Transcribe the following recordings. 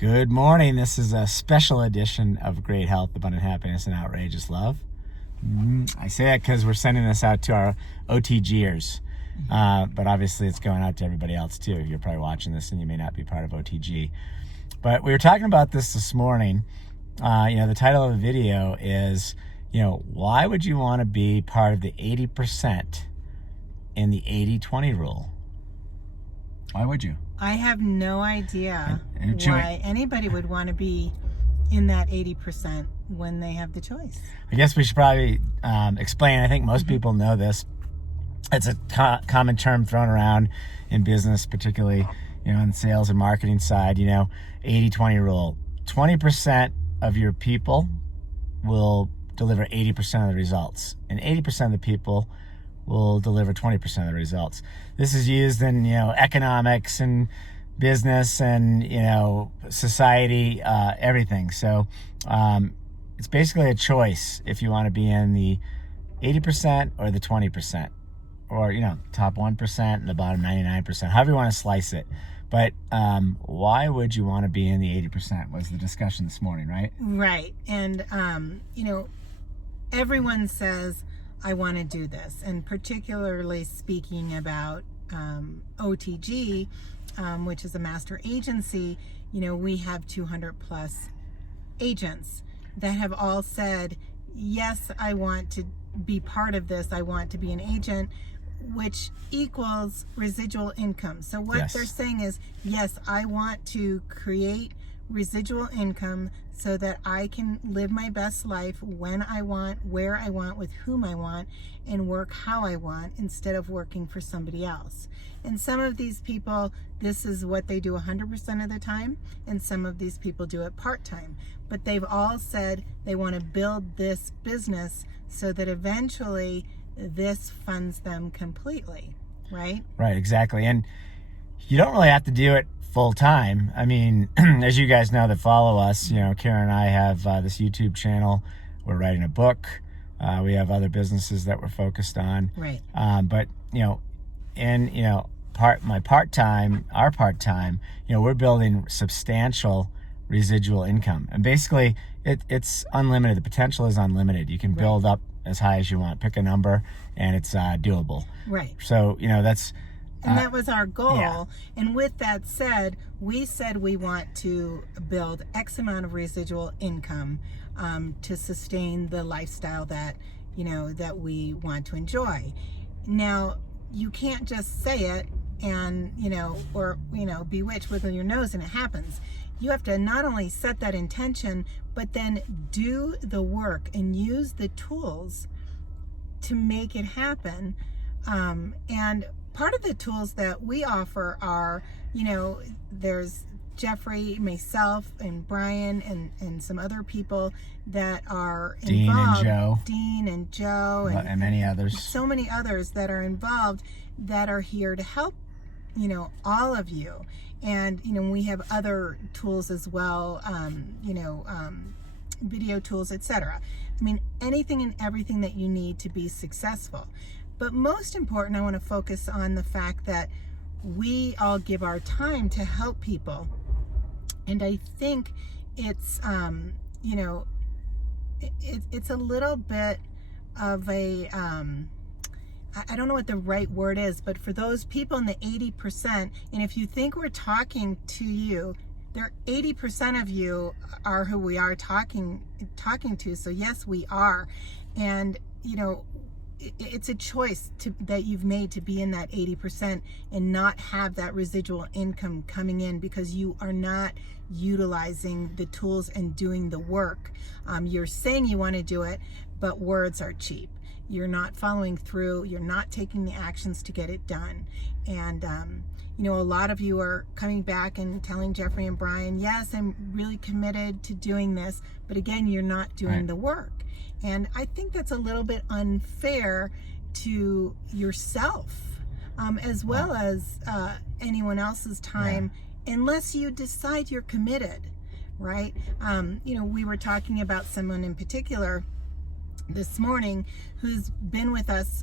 Good morning. This is a special edition of Great Health, Abundant Happiness, and Outrageous Love. I say that because we're sending this out to our OTGers, but obviously it's going out to everybody else too. You're probably watching this and you may not be part of OTG. But we were talking about this morning. The title of the video is, why would you want to be part of the 80% in the 80-20 rule? Why would you? I have no idea why anybody would want to be in that 80% when they have the choice. I guess we should probably explain. I think most people know this. It's a common term thrown around in business, particularly, in the sales and marketing side, 80-20 rule. 20% of your people will deliver 80% of the results, and 80% of the people will deliver 20% of the results. This is used in, economics and business and, society, everything. So it's basically a choice if you want to be in the 80% or the 20%, or, top 1% and the bottom 99%, however you want to slice it. But why would you want to be in the 80% was the discussion this morning, right? Right. And, everyone says, I want to do this. And particularly speaking about OTG, which is a master agency, we have 200 plus agents that have all said, yes, I want to be part of this. I want to be an agent, which equals residual income. So what they're saying is, yes, I want to create residual income so that I can live my best life when I want, where I want, with whom I want, and work how I want instead of working for somebody else. And some of these people, this is what they do 100% of the time, and some of these people do it part-time. But they've all said they want to build this business so that eventually this funds them completely, right? Right, exactly. And you don't really have to do it full time. I mean, as you guys know that follow us, Karen and I have this YouTube channel. We're writing a book. We have other businesses that we're focused on. Right. But our part-time, we're building substantial residual income, and basically it's unlimited. The potential is unlimited. You can build up as high as you want. Pick a number, and it's doable. Right. So that's. And that was our goal. Yeah. And with that said, we said we want to build X amount of residual income to sustain the lifestyle that, that we want to enjoy. Now, you can't just say it and, bewitch with your nose and it happens. You have to not only set that intention, but then do the work and use the tools to make it happen. And part of the tools that we offer are, there's Jeffrey, myself, and Brian, and some other people that are involved. Dean and Joe. And many others. So many others that are involved that are here to help, all of you. And, we have other tools as well, video tools, etc. I mean, anything and everything that you need to be successful. But most important, I want to focus on the fact that we all give our time to help people. And I think it's, it's a little bit of a, I don't know what the right word is, but for those people in the 80%, and if you think we're talking to you, there 80% of you are who we are talking to. So yes, we are. And, it's a choice that you've made to be in that 80% and not have that residual income coming in because you are not utilizing the tools and doing the work. You're saying you want to do it, but words are cheap. You're not following through. You're not taking the actions to get it done. And, a lot of you are coming back and telling Jeffrey and Brian, yes, I'm really committed to doing this. But again, you're not doing the work. And I think that's a little bit unfair to yourself, as well as anyone else's time, unless you decide you're committed, right? We were talking about someone in particular this morning who's been with us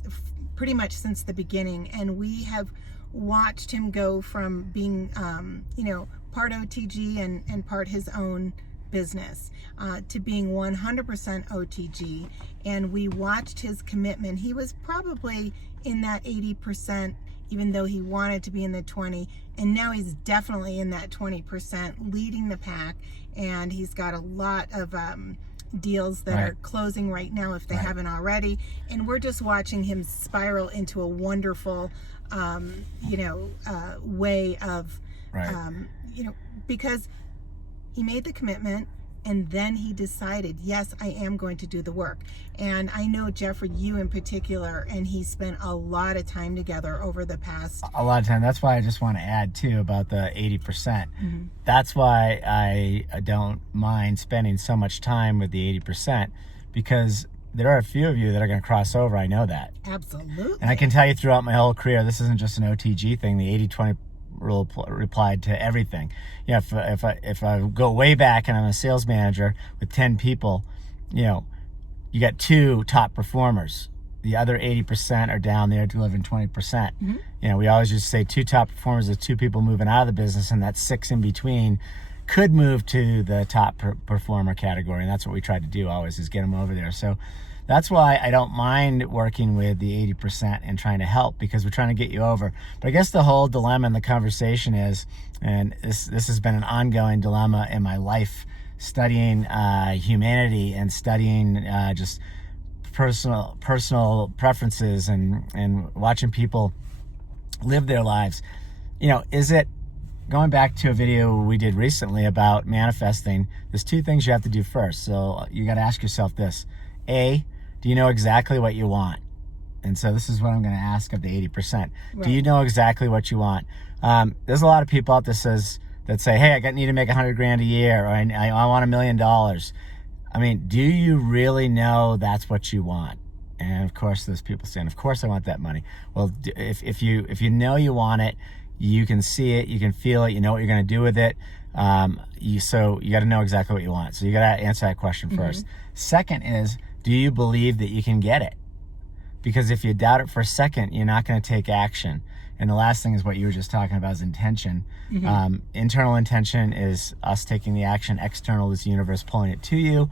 pretty much since the beginning, and we have watched him go from being, part OTG and part his own business, to being 100% OTG. And we watched his commitment. He was probably in that 80%, even though he wanted to be in the 20, and now he's definitely in that 20%, leading the pack. And he's got a lot of deals that are closing right now, if they haven't already. And we're just watching him spiral into a wonderful, way of, because he made the commitment, and then he decided, yes, I am going to do the work. And I know, Jeffrey, you in particular, and he spent a lot of time together over the past. A lot of time. That's why I just want to add, too, about the 80%. Mm-hmm. That's why I don't mind spending so much time with the 80%, because there are a few of you that are going to cross over. I know that. Absolutely. And I can tell you throughout my whole career, this isn't just an OTG thing. The 80-20 rule applied to everything. If I go way back and I'm a sales manager with 10 people, you got 2 top performers. The other 80% are down there delivering 20%. Mm-hmm. We always just say 2 top performers is 2 people moving out of the business, and that 6 in between could move to the top performer category. And that's what we try to do always, is get them over there. So that's why I don't mind working with the 80% and trying to help, because we're trying to get you over. But I guess the whole dilemma in the conversation is, and this has been an ongoing dilemma in my life, studying humanity and studying just personal preferences and watching people live their lives. Is it, going back to a video we did recently about manifesting, there's 2 things you have to do first. So you got to ask yourself this. A, do you know exactly what you want? And so this is what I'm going to ask of the 80%. Right. Do you know exactly what you want? There's a lot of people out there that say, hey, I need to make $100,000 a year, or I want $1 million. I mean, do you really know that's what you want? And of course, there's people saying, of course I want that money. Well, if you know you want it, you can see it, you can feel it, you know what you're going to do with it. So you got to know exactly what you want. So you got to answer that question first. Mm-hmm. Second is, do you believe that you can get it? Because if you doubt it for a second, you're not going to take action. And the last thing is what you were just talking about, is intention. Mm-hmm. Internal intention is us taking the action. External is the universe pulling it to you.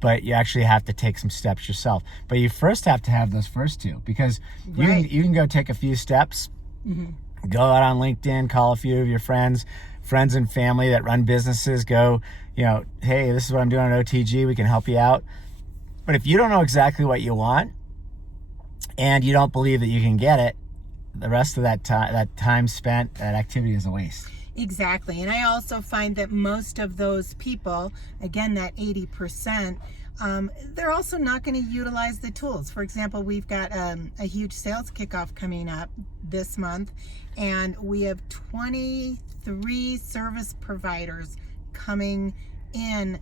But you actually have to take some steps yourself. But you first have to have those first 2, because you can go take a few steps, mm-hmm. go out on LinkedIn, call a few of your friends and family that run businesses, go, hey, this is what I'm doing on OTG, we can help you out. But if you don't know exactly what you want, and you don't believe that you can get it, the rest of that time spent, that activity is a waste. Exactly. And I also find that most of those people, again, that 80%, they're also not going to utilize the tools. For example, we've got a huge sales kickoff coming up this month, and we have 23 service providers coming in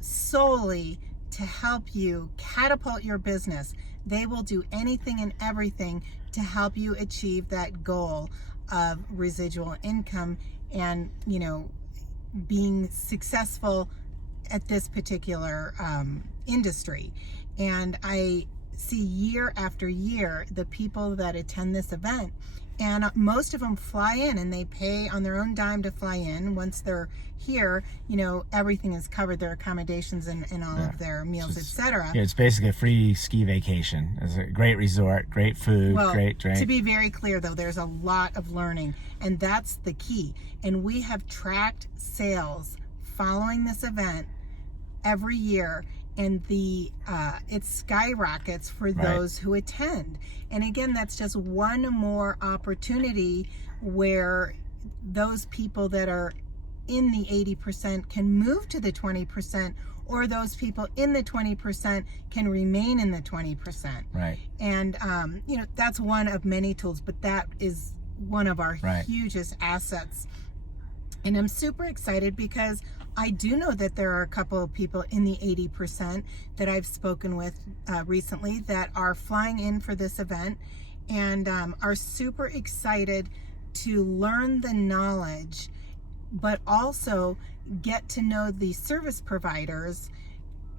solely to help you catapult your business. They will do anything and everything to help you achieve that goal of residual income and, being successful at this particular industry. And I see year after year the people that attend this event, and most of them fly in, and they pay on their own dime to fly in. Once they're here, everything is covered, their accommodations and all of their meals, etc. Yeah, it's basically a free ski vacation. It's a great resort, great food, great drink. To be very clear, though, there's a lot of learning, and that's the key. And we have tracked sales following this event every year, and it skyrockets for those who attend. And again, that's just one more opportunity where those people that are in the 80% can move to the 20%, or those people in the 20% can remain in the 20%. Right. And that's one of many tools, but that is one of our hugest assets. And I'm super excited because I do know that there are a couple of people in the 80% that I've spoken with recently that are flying in for this event, and are super excited to learn the knowledge, but also get to know the service providers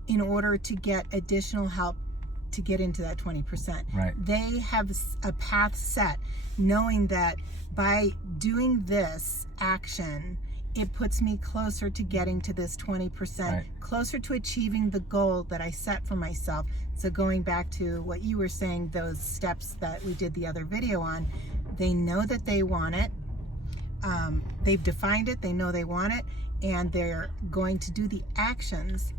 in order to get additional help to get into that 20%. Right. They have a path set, knowing that by doing this action, it puts me closer to getting to this 20%, Right. closer to achieving the goal that I set for myself. So going back to what you were saying, those steps that we did the other video on, they know that they want it. They've defined it, they know they want it, and they're going to do the actions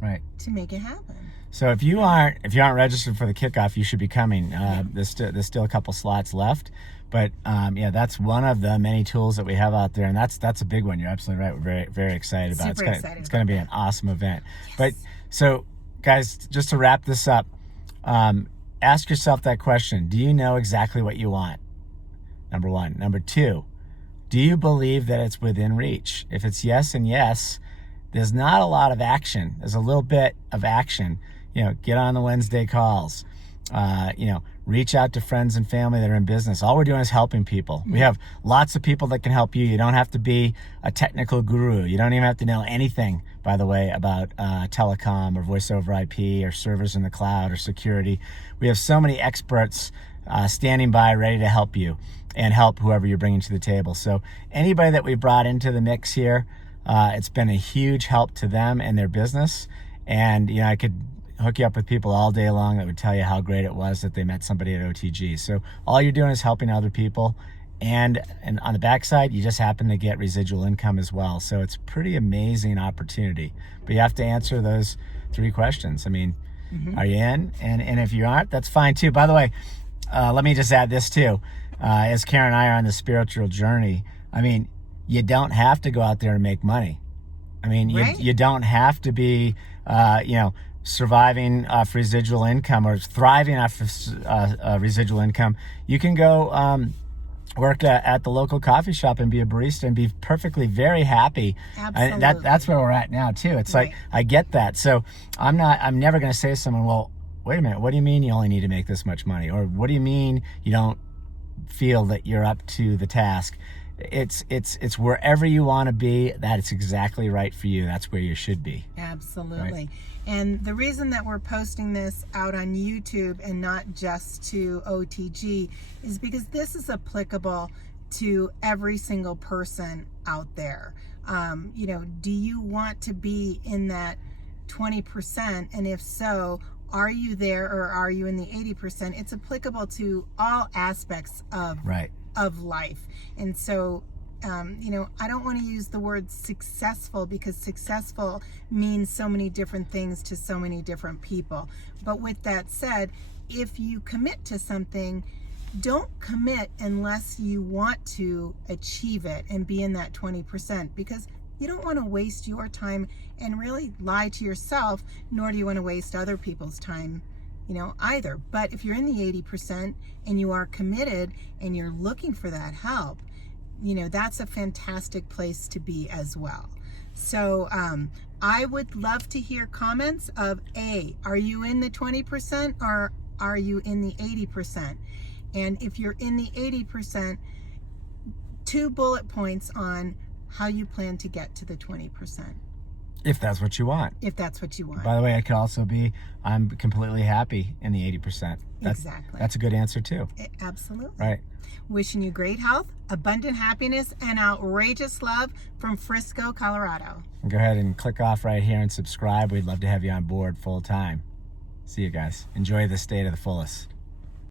Right. to make it happen. So if you aren't registered for the kickoff, you should be coming. There's still a couple slots left, but yeah, that's one of the many tools that we have out there, and that's a big one. You're absolutely right. We're very, very excited about it. It's going to be an awesome event. Yes. But so, guys, just to wrap this up, ask yourself that question: do you know exactly what you want? Number one. Number two, do you believe that it's within reach? If it's yes and yes, there's not a lot of action. There's a little bit of action. Get on the Wednesday calls. Reach out to friends and family that are in business. All we're doing is helping people. We have lots of people that can help you. You don't have to be a technical guru. You don't even have to know anything, by the way, about telecom or voice over IP or servers in the cloud or security. We have so many experts standing by ready to help you and help whoever you're bringing to the table. So anybody that we brought into the mix here, it's been a huge help to them and their business. And I could hook you up with people all day long that would tell you how great it was that they met somebody at OTG. So all you're doing is helping other people, and on the backside, you just happen to get residual income as well. So it's a pretty amazing opportunity. But you have to answer those 3 questions. I mean, are you in? And if you aren't, that's fine too. By the way, let me just add this too. As Karen and I are on the spiritual journey, I mean, you don't have to go out there and make money. I mean, Right. you don't have to be, surviving off residual income or thriving off residual income. You can go work at the local coffee shop and be a barista and be perfectly very happy. Absolutely. And that's where we're at now too. It's Right. like, I get that. So I'm never going to say to someone, well, wait a minute, what do you mean you only need to make this much money? Or what do you mean you don't feel that you're up to the task? It's wherever you want to be, that it's exactly right for you. That's where you should be. Absolutely. Right. And the reason that we're posting this out on YouTube and not just to OTG is because this is applicable to every single person out there. Do you want to be in that 20%? And if so, are you there or are you in the 80%? It's applicable to all aspects of Right. of life. And so I don't want to use the word successful because successful means so many different things to so many different people. But with that said, if you commit to something, don't commit unless you want to achieve it and be in that 20%, because you don't want to waste your time and really lie to yourself, nor do you want to waste other people's time either. But if you're in the 80% and you are committed and you're looking for that help, that's a fantastic place to be as well. So I would love to hear comments of are you in the 20% or are you in the 80%? And if you're in the 80%, 2 bullet points on how you plan to get to the 20%. If that's what you want. If that's what you want. By the way, it could also be, I'm completely happy in the 80%. Exactly. That's a good answer too. Absolutely. Right. Wishing you great health, abundant happiness, and outrageous love from Frisco, Colorado. Go ahead and click off right here and subscribe. We'd love to have you on board full time. See you guys. Enjoy this day to the fullest.